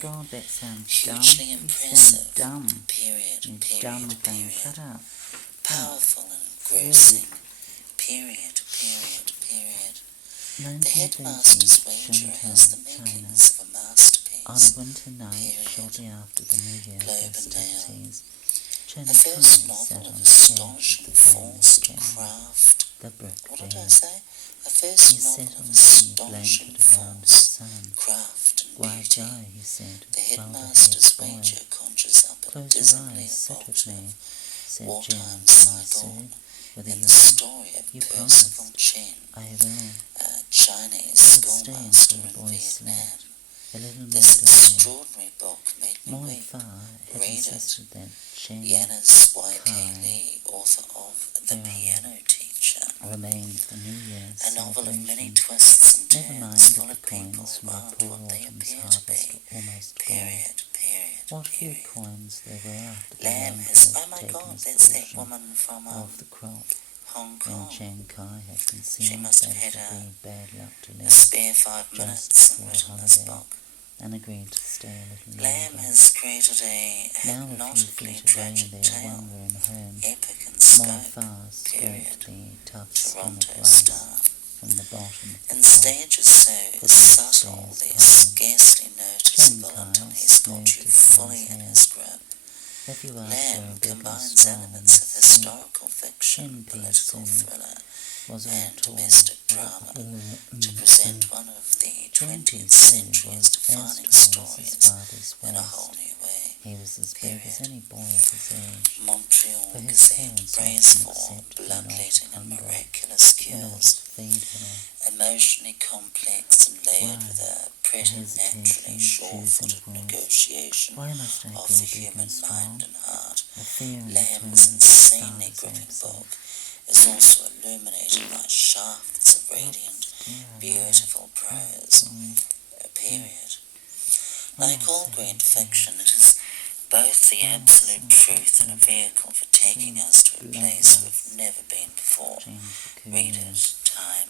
God, that sounds dumb. hugely You impressive, sound dumb. period, You period, dumb thing. period, Shut up. powerful and Really? engrossing, period, period, period. The 1920, headmaster's wager has the Shanghai, makings of a masterpiece. On a winter night, Period. shortly after the New Year Globe and festivities, A Shanghai first sat novel on of the edge astonishing of the famous force, canyon, craft. the brick What did I bed. say? A He first sat novel on of the astonishing blanket around his force, son. craft and Why, beauty. Guy, he said, The while the headmaster's head boy, wager conjures up a close your dismally eyes, sit with me, evocative said wartime Jen to Saigon whether in you the story of you Percival promised. Chen, I will. a Chinese You would stay schoolmaster until in the boy Vietnam. slept. A little This maid of extraordinary book made me Moi weep. Fa had Read it. insisted that Chen Yanis Y.K. Kai Lee, author of The There are Piano Teacher, remained for New Year's a novel of many celebration. twists and Never mind turns, that full the of people coins who from the aren't poor what they autumn's appear to harvest be. were almost gone. Period, period, What few period. coins there were after the Lamb land has, had oh my taken God, his that's that portion woman from of the crop, Hong and Kong. Chiang Kai had She conceived must that have it had would be bad luck to a leave spare 5 just minutes and before written the this holiday, book. and agreed to stay a little Lamb longer. has created a Now, a few hypnotically feet away in tragic their tale, one-room home, epic in Moi scope, Fa scraped period. the tough skin Toronto of rice Star. from the bottom of the In pot. stages so Put subtle upstairs they're covered. scarcely noticeable Chiang Kai until he's got smoothed you his son's fully in hair. his grip. If you ask for Lamb a big and combines strong elements of must historical fiction, Shin Pei political Su thriller, was all and tall, domestic drama to present one of the 20th century's defining stories father's in a waist. whole new way. He was as big as any boy of his age. Montreal For his Gazette parents praised often for accepted an bloodletting and hunger miraculous in order cures, to feed her. emotionally complex and layered Why? with a preternaturally Hesitation, sure-footed choosing words. negotiation Why must I of grow the big human and strong? mind and heart. A fear and Lamb's return of insanely father's gripping absence. book is also illuminated by shafts of radiant, beautiful prose. Period. Like all great fiction, it is both the absolute truth and a vehicle for taking us to a place we've never been before. Read it, time.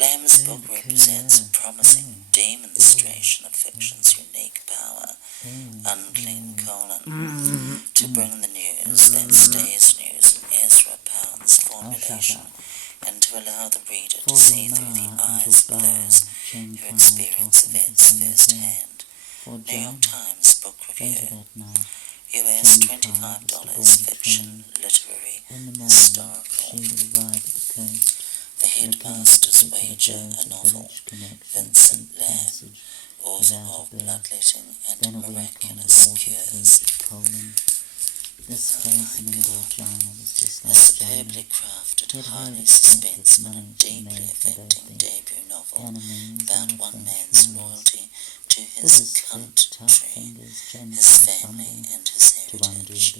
Lamb's book represents a promising demonstration of fiction's unique power, unclean colon, to bring the news that stays news in Ezra Pound's formulation, and to allow the reader to see through the eyes of those who experience events firsthand. New York Times Book Review. US $25 fiction, literary, historical. The Headmaster's Wager, a novel. Vincent Lamb, author of Bloodletting and Miraculous Cures. This place in Indochina was just A like superbly crafted, highly suspenseful and deeply affecting debut novel about one man's loyalty to his country, his family and his heritage.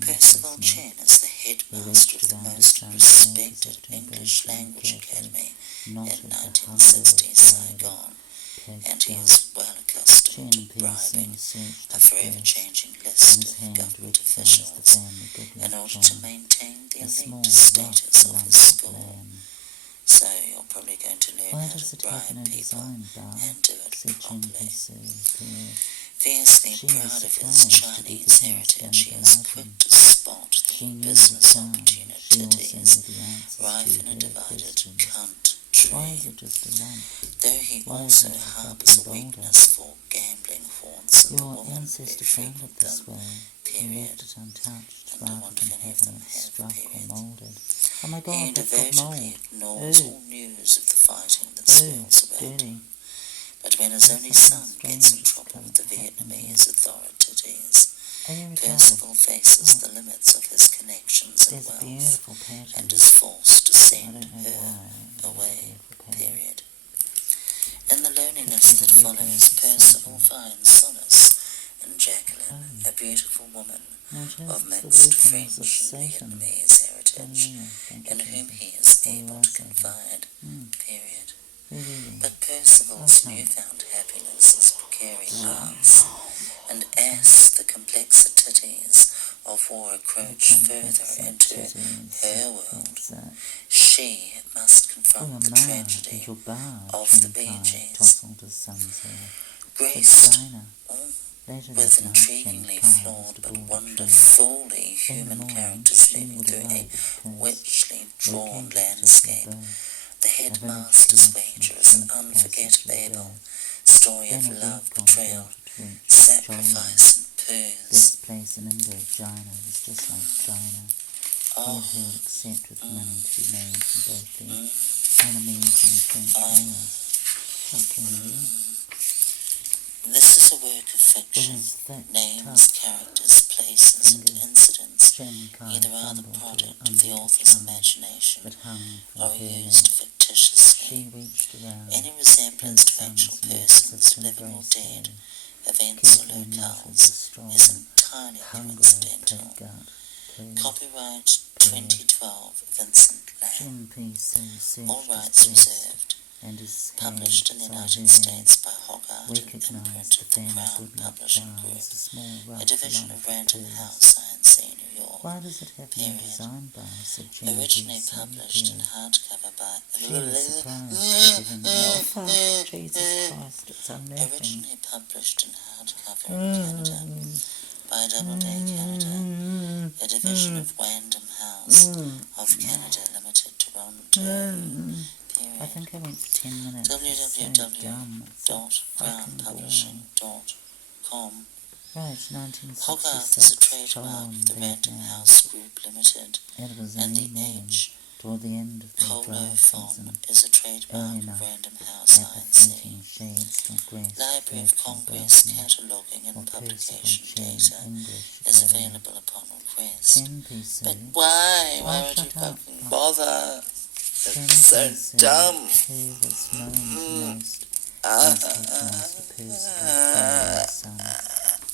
Percival Chen is the headmaster of the most respected English Language Academy in 1960 Saigon, and he is well accustomed to bribing a forever-changing list of government officials in order to maintain the elite status of his school. So you're probably going to learn how to bribe people and do it properly. Fiercely proud of his Chinese heritage, he is quick to spot the business opportunities rife in a divided country. Though he also harbours a weakness for gambling haunts and the woman who frequent them, period, and don't want any of them have, period. He devotedly ignores all news of the fighting that swirls about him. But when his only son gets in trouble with the Vietnamese authorities, Percival faces the limits of his connections and wealth, and is forced to send her away, period. In the loneliness that follows, Percival finds solace in Jacqueline, a beautiful woman of mixed French and Vietnamese heritage, in whom he is able to confide, period. But Percival's newfound happiness is precarious arts, and as the complexities of war encroach further into her world, she must confront the tragedy of the Bee Gees. graced Jaina, later with that night, intriguingly Shenkai flawed was but aboard a train. wonderfully In the human morning, characters she moving would through a arrive at the coast, richly drawn located just landscape. above The a village headmaster's collection wager of is an sheep passage unforgettable reserve. story Then of a love, week on betrayal, board to reach sacrifice, and This purse. place in India, Jaina, was just like China. He Oh, had heard except with money to be made from both the mm, enemies and the French sailors. What can you do? this is a work of With fiction. his thick, Names, tough characters, places, and fingers, incidents Shenkai either are the fumbled to product of the undo the author's tongue imagination that hung from or her used neck. fictitiously. She reached around Any resemblance his to actual son's neck persons, as if living or embraced dead, her, events or carefully knotted the locales, strong is entirely hunger of coincidental. pig gut. Copyright 2012, Vincent Lam. Jim P.C. All searched rights his breast reserved. and his Published in the hand United saw her States by Hogarth and recognized imprint the of the family Crown Goodluck Publishing jar Group, as a small rough a division lump of Random pearls. House, INC, New York. Why does it have no Period. design bar? Said Jim Originally P.C. published in hardcover by She was surprised, given oh fuck, Jesus Christ, it's unnerving. Originally published in hardcover in Canada by Doubleday Canada, a division of Random House of Canada Limited, Toronto. I think I went for 10 minutes. It's so dumb. It's so fucking boring. www.crownpublishing.com. Right, Hogarth is a 1966, trademark of the Random Vietnam. House Group Limited, It was and early the morning, H. toward the end of the dry Colophon season, is a trademark early of enough Random House, that the INC. fleeting shades of grace Library of fled from Congress Baltimore, cataloguing and or Percival publication Chen data English is Academy. available upon request. 10 PC. But why? Why Oh, would you shut up. fucking bother? 10 It's so PC, dumb. who was known most as Headmaster Percival Chen's son.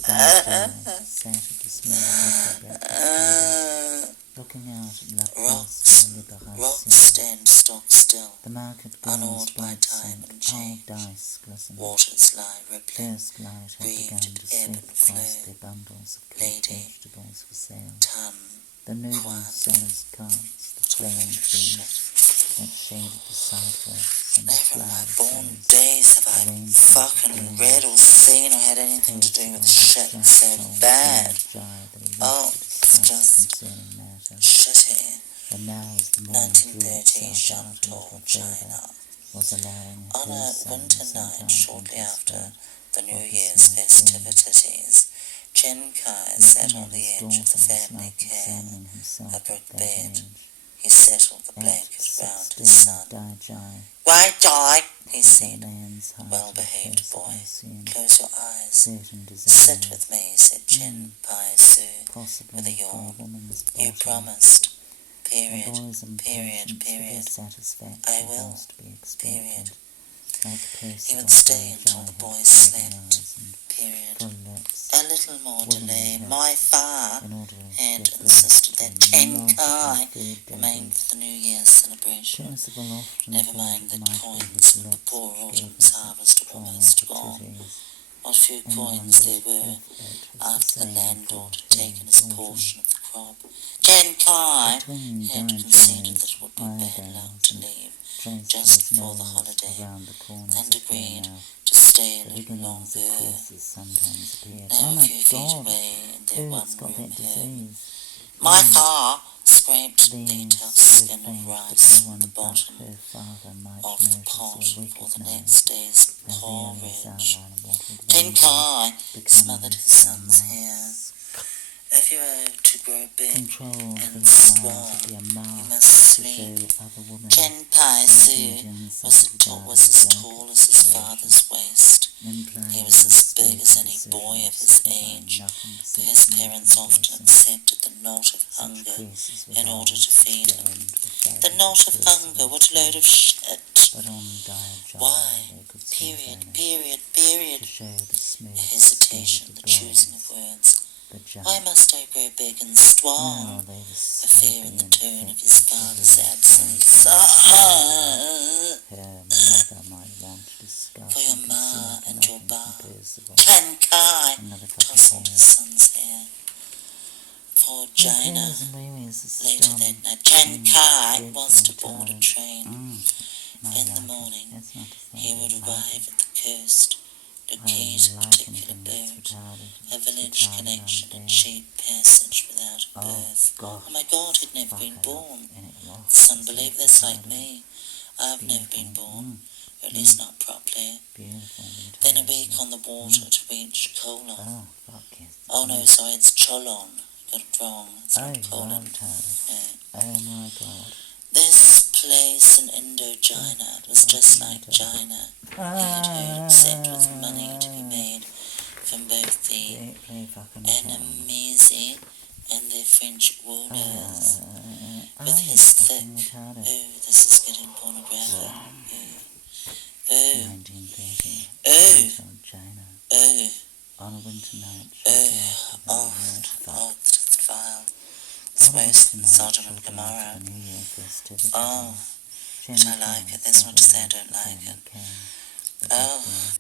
That day sat at the small wicker breakfast table, looking out at La Place de Rocks Libération. stand stock still. The market girls Unawed by bright time scent, and old change. dice glistened. Waters lie rippling. First light had Breathed begun to ebb slip and across flow. their bundles of cooked Lady. vegetables for sale. Ton. The noodle Quiet. sellers' carts, the flame trees that shaded the sidewalks, and the Never in my flower born sellers days have I arranged fucking in read or seen or had anything to do with shit so bad. Oh, it's just shitty. And now as the morning drew 1930, itself out a Chantal, little China. further, was allowing On a her son winter night sometimes shortly into after spurt the New of the Year's smoke festivities, Chen Kai sat Looking on at the his edge daughter of the was family like cave, examining himself a at brick that bed. age. He settled the At blanket round 16, his son. Dai Jai, Why die? He a said. man's heart Well-behaved of boy. assume Close your eyes. certain Sit desires, with me, said Chen Pai Su, possibly with a for a yawn. woman's You bottom. promised. A Period. boy's impatience of Period. his satisfaction I will. was to be expected. Period. Like Percival, He would stay Dai until Jai the had boy golden slept. eyes and Period. full lips. A little more Women delay. have- My far In order had to give insisted birth that to Chen multiple Kai food remained babies. for the New Year's celebration. Percival often Never thought mind it that might be coins his from the lips poor which gave autumn's him harvest were such almost triumph gone. titties, What few and coins wondered there were if it was after the same landlord for had taken his daughter. portion of the crop. Chen Kai Between had Dai conceded that Jai's it would be bad luck eyebrows to and leave traced just his before the nose holiday, around the corners and of her agreed mouth, to stay a the little beginnings of longer. courses sometimes appeared. Now Oh a my few feet God! away in their Who's got one-room that home, disease? my Mm. car scraped the Then tough so skin of faint rice that no from one the but bottom her father might of the notice pot or for the recognize next day's as the porridge. earliest outline of what would Chen one day Kai become smothered his his son's mask. hair. If you are to grow big Control and these lines strong, would be a you mask must to sleep. show other women Chen Pai Su Indians was of the as tall as his father's waist. He was as big as any boy of his age. His parents often accepted the knot of hunger in order to feed him. The knot of hunger, what a load of shit. But on Dai Why? they could Period, to period. show the smooth Hesitation, skin the of the choosing bones, of words. the giant. Why must I grow big and Now strong? they were The fear in the and tone of his affected father's to absence. her mother might want to discuss For your and ma conceal and your nothing ba. from Percival. Chen Kai Another tousled couple his son's hair. For Jaina, later that night, Chen Kai was to board a train. In the morning, he would arrive at the coast, keys a particular boat, a village connection, a cheap passage without a birth. Oh my God, he'd never been born. It's unbelievable, that's like me. I've never been born, or at least not properly. Then a week on the water to reach Colon. Oh no, sorry, it's Cholon. Got it wrong. It's not Colon. Oh my God. This place in Indochina, it was just like China. He had heard, except with money to be made from both the Annamese and the French rulers. With his thick, oh, this is getting pornographic. On a winter night, vile. It's worse than Sodom and Gomorrah. Oh, but I like it. That's not to say I don't like it. Oh,